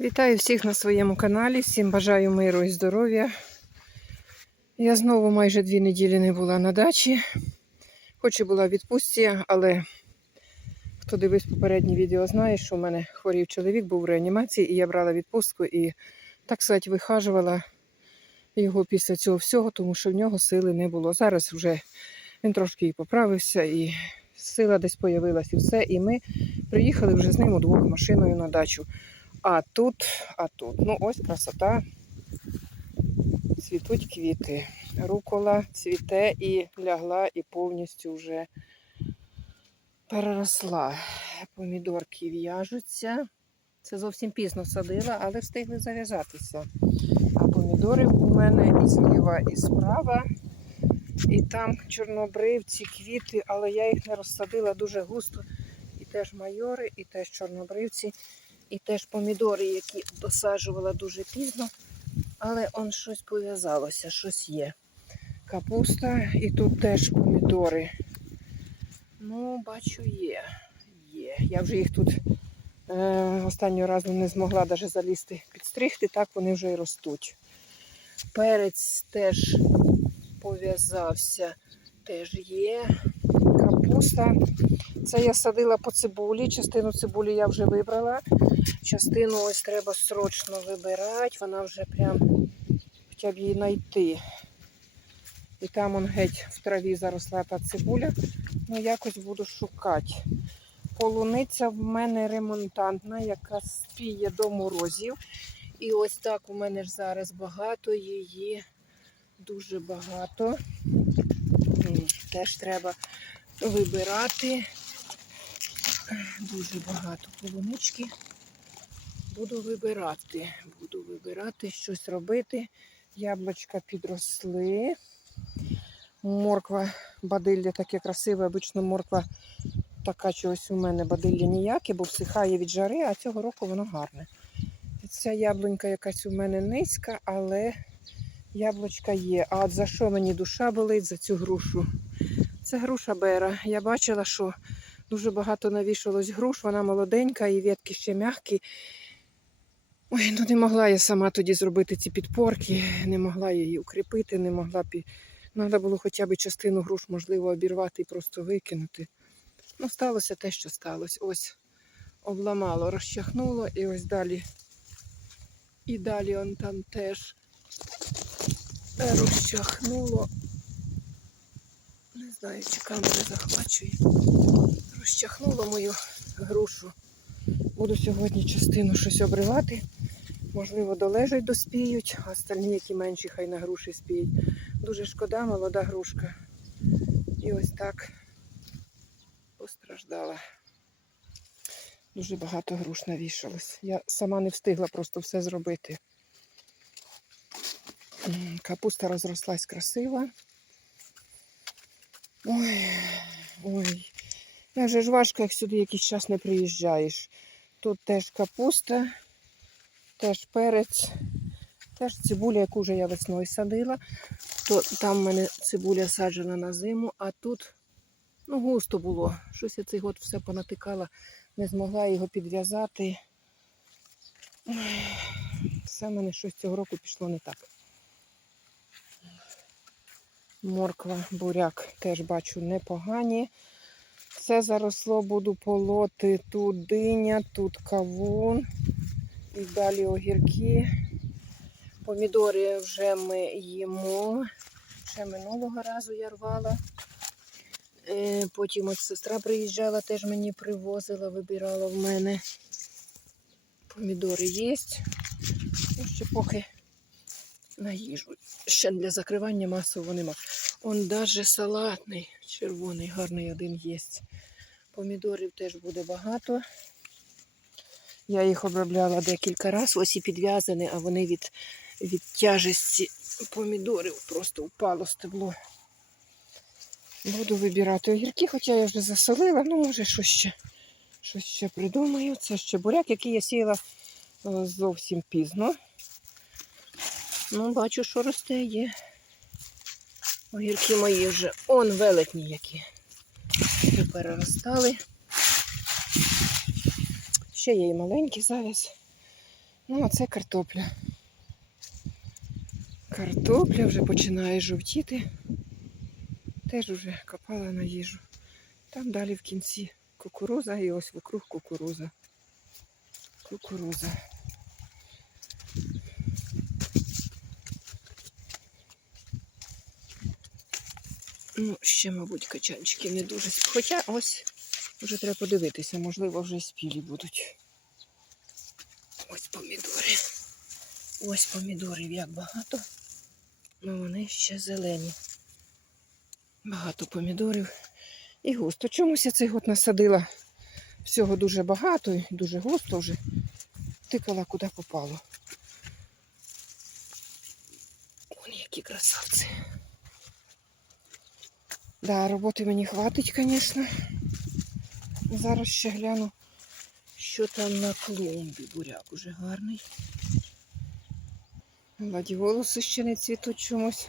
Вітаю всіх на своєму каналі. Всім бажаю миру і здоров'я. Я знову майже дві неділі не була на дачі. Хоч і була відпустці, але хто дивився попереднє відео, знає, що в мене хворів чоловік, був в реанімації, і я брала відпустку і, так сказати, вихажувала його після цього всього, тому що в нього сили не було. Зараз вже він трошки і поправився, і сила десь появилась, і все. І ми приїхали вже з ним удвох машиною на дачу. А тут, а тут, ну ось красота. Цвітуть квіти. Рукола цвіте і лягла, і повністю вже переросла. Помідорки в'яжуться. Це зовсім пізно садила, але встигли зав'язатися. А помідори у мене і зліва, і справа. І там чорнобривці, квіти, але я їх не розсадила дуже густо. І теж майори, і теж чорнобривці. І теж помідори, які досаджувала дуже пізно, але он щось пов'язалося, щось є. Капуста і тут теж помідори. Ну, бачу, є. Є. Я вже їх тут е, останнього разу не змогла навіть залізти підстригти, так вони вже і ростуть. Перець теж пов'язався, теж є. Капуста. Це я садила по цибулі. Частину цибулі я вже вибрала. Частину ось треба срочно вибирати. Вона вже прям хоча б її знайти. І там он геть в траві заросла та цибуля. Ну, якось буду шукати. Полуниця в мене ремонтантна, яка спіє до морозів. І ось так у мене ж зараз багато її, дуже багато. Теж треба вибирати. Дуже багато полунички. Буду вибирати. Буду вибирати, щось робити. Яблучка підросли. Морква, бадилля таке красиве. Обично морква така чогось у мене бадилля ніяке, бо всихає від жари, а цього року воно гарне. Ця яблунька якась у мене низька, але яблучка є. А от за що мені душа болить за цю грушу? Це груша бера. Я бачила, що дуже багато навішалось груш, вона молоденька і ветки ще м'які. Ой, ну не могла я сама тоді зробити ці підпорки, не могла її укріпити, не могла б. і- Треба було хоча б частину груш, можливо, обірвати і просто викинути. Ну, сталося те, що сталося. Ось обламало, розчахнуло і ось далі. І далі он там теж розчахнуло. Не знаю, чи камера захвачує. Розчахнуло мою грушу. Буду сьогодні частину щось обривати. Можливо, долежать доспіють, а остальні, які менші, хай на груші спіють. Дуже шкода, молода грушка. І ось так постраждала. Дуже багато груш навішалось. Я сама не встигла просто все зробити. Капуста розрослась красиво. Ой, ой. Як же ж важко, як сюди якийсь час не приїжджаєш. Тут теж капуста, теж перець, теж цибуля, яку вже я весною садила. То там в мене цибуля саджена на зиму, а тут ну, густо було. Щось я цей год все понатикала, не змогла його підв'язати. Все в мене щось цього року пішло не так. Морква, буряк теж бачу непогані. Все заросло, буду полоти. Тут диня, тут кавун. І далі огірки. Помідори вже ми їмо. Ще минулого разу я рвала. Е, Потім от сестра приїжджала, теж мені привозила, вибирала в мене. Помідори є. Ну, ще поки на їжу. Ще для закривання масового нема. Он даже салатний, червоний, гарний один є. Помідорів теж буде багато. Я їх обробляла декілька разів, ось і підв'язані, а вони від, від тяжесті помідорів просто впало стебло. Буду вибирати огірки, хоча я вже засолила, ну може щось ще, щось ще придумаю. Це ще буряк, який я сіяла е, зовсім пізно. Ну, бачу, що росте є. Огірки мої вже он велетні які. Вже переростали. Ще є і маленькі зараз. Ну, а це картопля. Картопля вже починає жовтіти. Теж вже копала на їжу. Там далі в кінці кукуруза і ось вокруг кукуруза. Кукуруза. Ну, ще, мабуть, качанчики не дуже. Хоча ось вже треба подивитися, можливо, вже спілі будуть. Ось помідори. Ось помідорів як багато. Ну вони ще зелені. Багато помідорів. І густо. Чомусь я цей год насадила всього дуже багато і дуже густо вже. Тикала куди попало. Вон які красавці. Да, роботи мені хватить, звісно. Зараз ще гляну, що там на клумбі. Буряк уже гарний. Гладіолуси ще не цвітуть чомусь.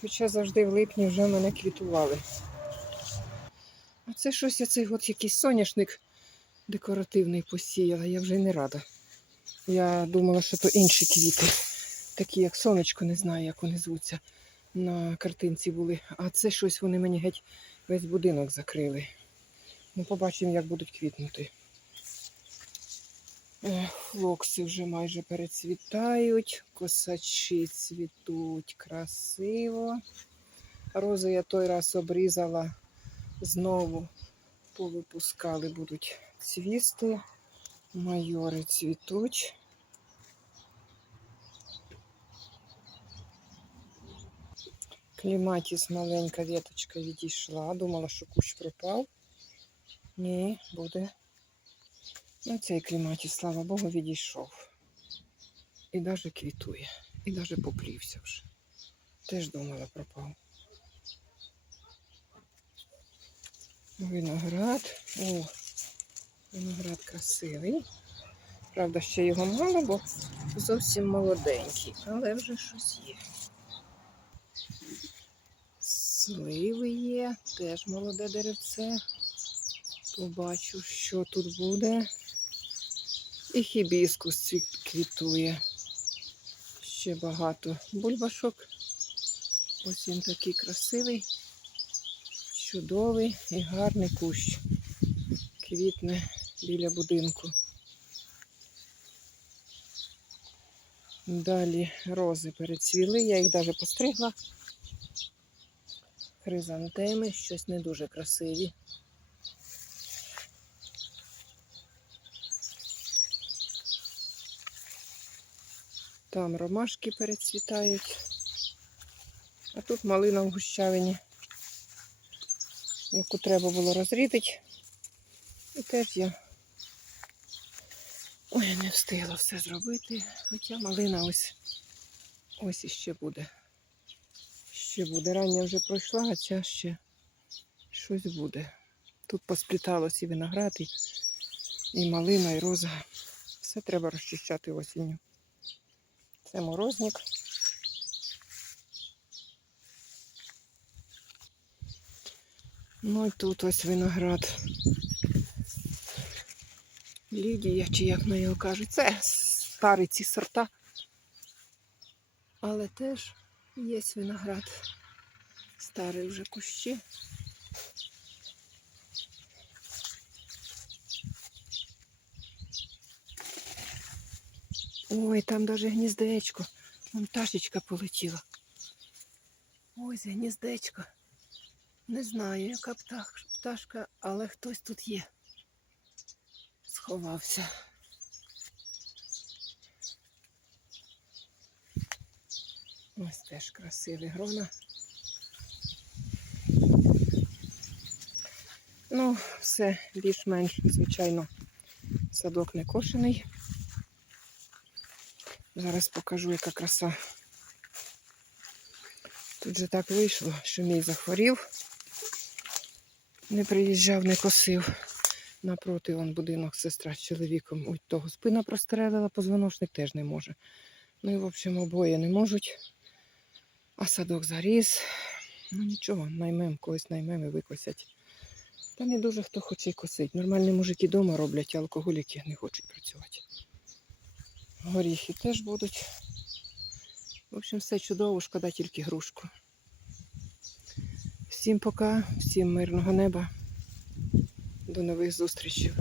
Хоча завжди в липні вже мене квітували. А це щось я цей год якийсь соняшник декоративний посіяла. Я вже не рада. Я думала, що то інші квіти, такі як сонечко, не знаю, як вони звуться. На картинці були. А це щось вони мені геть весь будинок закрили. Ну, побачимо, як будуть квітнути. Флокси вже майже перецвітають, косачі цвітуть красиво. Рози я той раз обрізала, знову повипускали, будуть цвісти. Майори цвітуть. Кліматіс маленька віточка відійшла. Думала, що кущ пропав. Ні, буде. Ну, цей кліматіс, слава Богу, відійшов. І навіть квітує. І навіть поплівся вже. Теж думала, пропав. Виноград. О, виноград красивий. Правда, ще його мало, бо зовсім молоденький, але вже щось є. Сливи є, теж молоде деревце. Побачу, що тут буде. І хібіскус квітує. Ще багато бульбашок. Ось він такий красивий, чудовий і гарний кущ. Квітне біля будинку. Далі рози перецвіли, я їх навіть постригла. Хризантеми, щось не дуже красиві. Там ромашки перецвітають. А тут малина в гущавині, яку треба було розрізати. І теж я ой, не встигла все зробити. Хоча малина ось ось іще буде. Ще буде. Рання вже пройшла, а ця ще щось буде. Тут поспліталось і виноград, і, і малина, і роза. Все треба розчищати осінню. Це морозник. Ну і тут ось виноград. Лідія, чи як на його кажуть, це старі ці сорта. Але теж є виноград. Старий вже кущі. Ой, там даже гніздечко. Вон пташечка полетіла. Ось гніздечко. Не знаю, яка пташка, але хтось тут є. Сховався. Ось теж красиві грона. Ну, все більш-менш, звичайно, садок не кошений. Зараз покажу, яка краса. Тут же так вийшло, що мій захворів. Не приїжджав, не косив. Напроти вон будинок сестра з чоловіком. Ой, того спина прострелила, позвоночник теж не може. Ну і, в общем, обоє не можуть. А садок заріс. Ну нічого, наймем, когось наймем і викосять. Та не дуже хто хоче й косить. Нормальні мужики вдома роблять, а алкоголіки не хочуть працювати. Горіхи теж будуть. В общем, все чудово, шкода тільки грушку. Всім пока, всім мирного неба. До нових зустрічей.